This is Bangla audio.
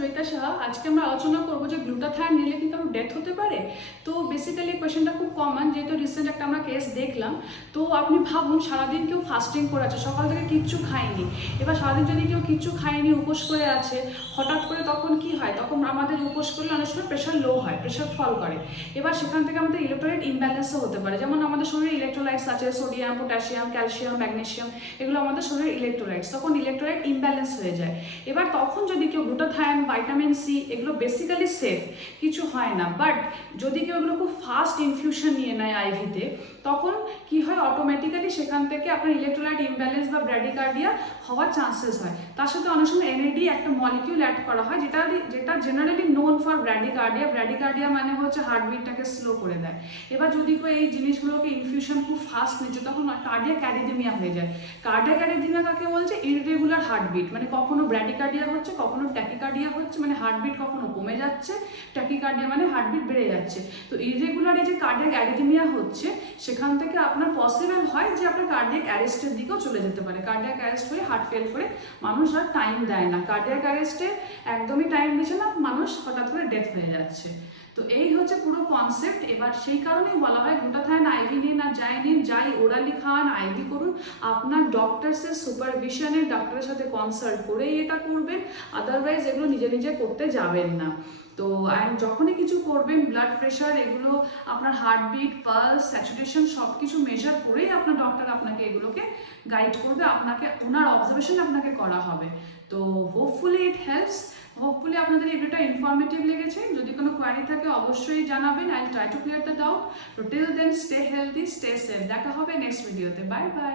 জয়িতা সাহা। আজকে আমরা আলোচনা করবো যে গ্লুটাথায়ন নিলে কি কারো ডেথ হতে পারে। তো বেসিক্যালি কোয়েশ্চেনটা খুব কমন, যেহেতু রিসেন্ট একটা আমরা কেস দেখলাম। তো আপনি ভাবুন, সারাদিন কেউ ফাস্টিং করে আছে, সকাল থেকে কিচ্ছু খায়নি। এবার সারাদিন যদি কেউ কিচ্ছু খায়নি, উপোস করে আছে, হঠাৎ করে তখন কি হয়, তখন আমাদের উপোস করলে অনেক সময় প্রেশার লো হয়, প্রেশার ফল করে। এবার সেখান থেকে আমাদের ইলেকট্রোলাইট ইমব্যালেন্সও হতে পারে। যেমন আমাদের শরীরে ইলেকট্রোলাইটস আছে, সোডিয়াম, পটাশিয়াম, ক্যালসিয়াম, ম্যাগনেসিয়াম, এগুলো আমাদের শরীরের ইলেকট্রোলাইটস। তখন ইলেকট্রোলাইট ইমব্যালেন্স হয়ে যায়। এবার তখন যদি কেউ গ্লুটাথায়ন, ভাইটামিন সি, এগুলো বেসিক্যালি সেফ, কিছু হয় না। বাট যদি কেউ এগুলো খুব ফাস্ট ইনফিউশন নিয়ে নেয় আইভিতে, তখন কি হয়, অটোমেটিক্যালি সেখান থেকে আপনার ইলেকট্রোলাইট ইমব্যালেন্স বা ব্র্যাডিকার্ডিয়া হওয়ার চান্সেস হয়। তার সাথে অনেক সময় এনএডি একটা মলিকিউল অ্যাড করা হয়, যেটা generally known for bradycardia. Bradycardia মানে হচ্ছে হার্টবিটটাকে স্লো করে দেয়। এবার যদি কেউ এই জিনিসগুলোকে ইনফিউশন খুব ফাস্ট নিচ্ছে, তখন কার্ডিয়াক অ্যারিথমিয়া হয়ে যায়। কার্ডিয়াক অ্যারিথমিয়া কাকে বলছে? ইররেগুলার হার্টবিট, মানে কখনো ব্র্যাডিকার্ডিয়া হচ্ছে, কখনো ট্যাকিকার্ডিয়া হচ্ছে, মানে হার্টবিট কখনো কমে যাচ্ছে, ট্যাকিকার্ডিয়া মানে হার্টবিট বেড়ে যাচ্ছে। তো ইররেগুলার এই যে কার্ডিয়াক অ্যারিথমিয়া হচ্ছে, সেখান থেকে আপনার পসিবল হয় যে আপনার কার্ডিয়াক অ্যারেস্টের দিকেও চলে যেতে পারে। কার্ডিয়াক অ্যারেস্ট হয়ে হার্ট ফেল করে মানুষ আর টাইম দেয় না, কার্ডিয়াক অ্যারেস্টে একদমই টাইম দিচ্ছে না, মানুষ হঠাৎ করে ডেথ হয়ে যাচ্ছে। তো এই হচ্ছে পুরো কনসেপ্ট। এবার সেই কারণেই বলা হয় গ্লুটাথায়ন আইভি নিন আর যাই নিন, যাই ওরালি খান, আইভি করুন, আপনার ডক্টরসের সুপারভিশনে, ডক্টরের সাথে কনসাল্ট করেই এটা করবেন। আদারওয়াইজ এগুলো নিজে নিজে করতে যাবেন না। তো অ্যান্ড যখনই কিছু করবেন, ব্লাড প্রেশার, এগুলো আপনার হার্টবিট, পালস, স্যাচুরেশন সব কিছু মেজার করেই আপনার ডক্টর আপনাকে এগুলোকে গাইড করবে, আপনাকে ওনার অবজারভেশন আপনাকে করা হবে। তো হোপফুলি ইট হেল্পস। হোপফুলি আপনাদের এই ভিডিওটা ইনফরমেটিভ লেগেছে। যদি কোনো কোয়ারি থাকে অবশ্যই জানাবেন। I try to clear the doubt. তো till then stay healthy, stay safe. দেখা হবে নেক্সট ভিডিওতে। Bye by.